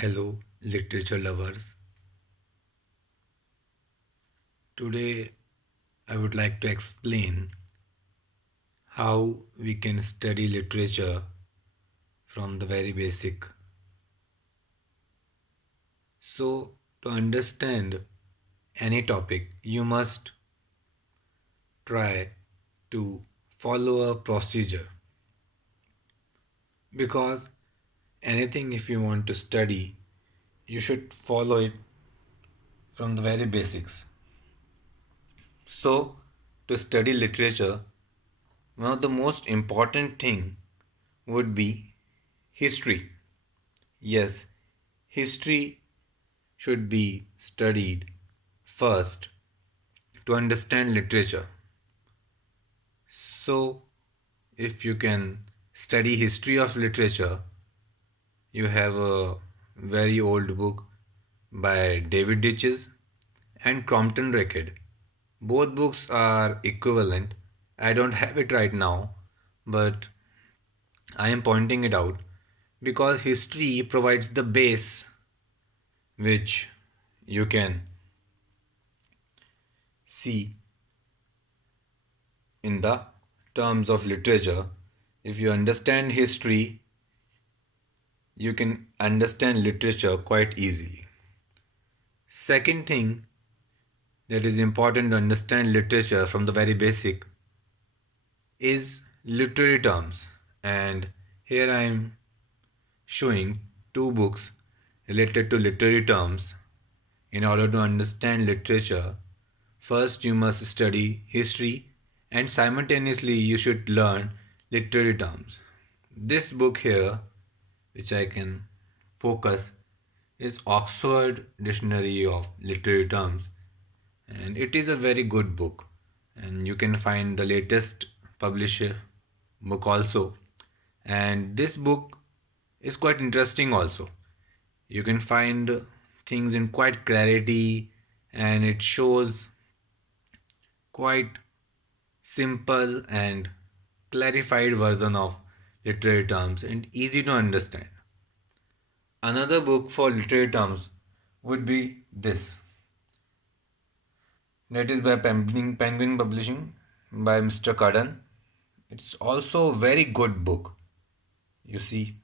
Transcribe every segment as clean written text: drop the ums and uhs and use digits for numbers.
Hello, literature lovers. Today, I would like to explain how we can study literature from the very basic. So, to understand any topic, you must try to follow a procedure because anything, if you want to study, you should follow it from the very basics. So, to study literature, one of the most important thing would be history. Yes, history should be studied first to understand literature. So, if you can study history of literature, you have a very old book by David Ditches and Crompton Record. Both books are equivalent. I don't have it right now, but I am pointing it out because history provides the base which you can see in the terms of literature. If you understand history, you can understand literature quite easily. Second thing that is important to understand literature from the very basic is literary terms. And here I am showing two books related to literary terms. In order to understand literature, first you must study history and simultaneously you should learn literary terms. This book here, which I can focus, is Oxford Dictionary of Literary Terms, and it is a very good book. And you can find the latest publisher book also. And this book is quite interesting also. You can find things in quite clarity, and it shows quite simple and clarified version of literary terms and easy to understand. Another book for literary terms would be this. That is by Penguin Publishing by Mr. Carden. It's also a very good book. You see,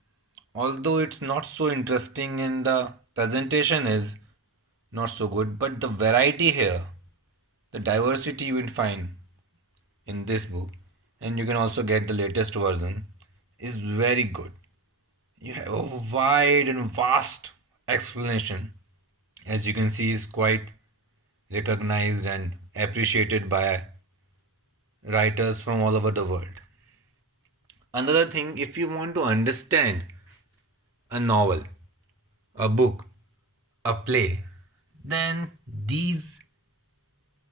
although it's not so interesting and the presentation is not so good, but the variety here, the diversity you will find in this book, and you can also get the latest version, is very good. You have a wide and vast explanation, as you can see, is quite recognized and appreciated by writers from all over the world. Another thing, if you want to understand a novel, a book, a play, then these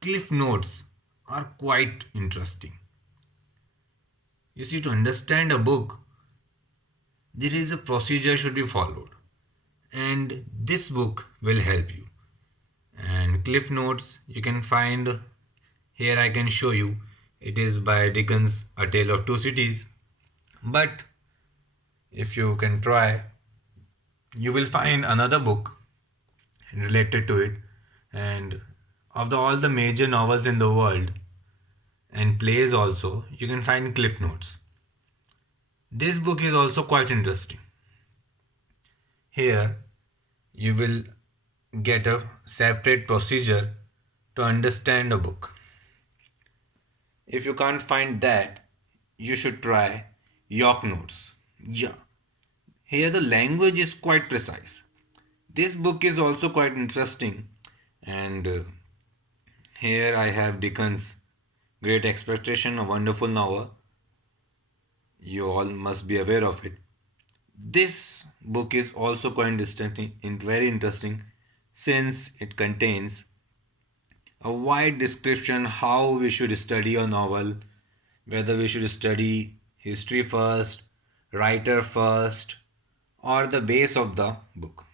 cliff notes are quite interesting. You see, to understand a book, there is a procedure should be followed, and this book will help you. And cliff notes you can find here. I can show you. It is by Dickens, A Tale of Two Cities. But if you can try, you will find another book related to it, and of all the major novels in the world and plays also, you can find cliff notes. This book is also quite interesting. Here you will get a separate procedure to understand a book. If you can't find that, you should try York Notes. Yeah, here the language is quite precise. This book is also quite interesting, and here I have Dickens' Great Expectation, a wonderful novel. You all must be aware of it. This book is also quite interesting, very interesting, since it contains a wide description how we should study a novel, whether we should study history first, writer first, or the base of the book.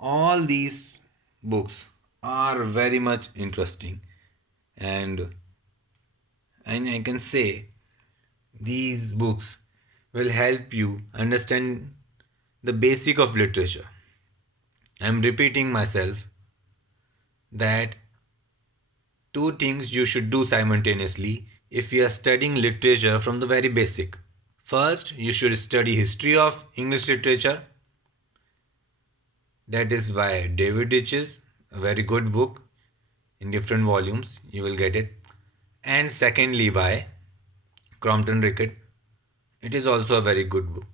All these books are very much interesting, and I can say these books will help you understand the basic of literature. I'm repeating myself that two things you should do simultaneously if you are studying literature from the very basic. First, you should study history of English literature. That is by David Ditches, a very good book in different volumes. You will get it. And secondly, by Crompton Rickett. It is also a very good book.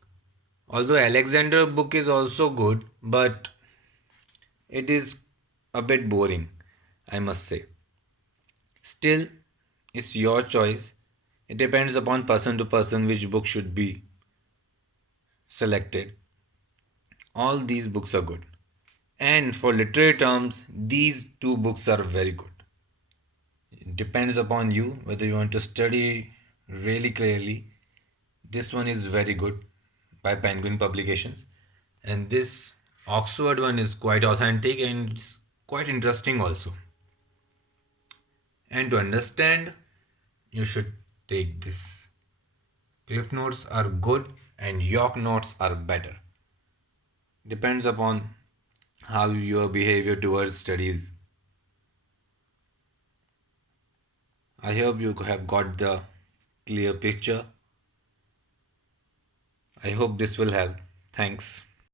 Although Alexander book is also good, but it is a bit boring, I must say. Still, it's your choice. It depends upon person to person which book should be selected. All these books are good. And for literary terms, these two books are very good. It depends upon you whether you want to study really clearly. This one is very good by Penguin Publications. And this Oxford one is quite authentic and it's quite interesting also. And to understand, you should take this. Cliff notes are good and York notes are better. Depends upon how your behavior towards studies. I hope you have got the clear picture. I hope this will help. Thanks.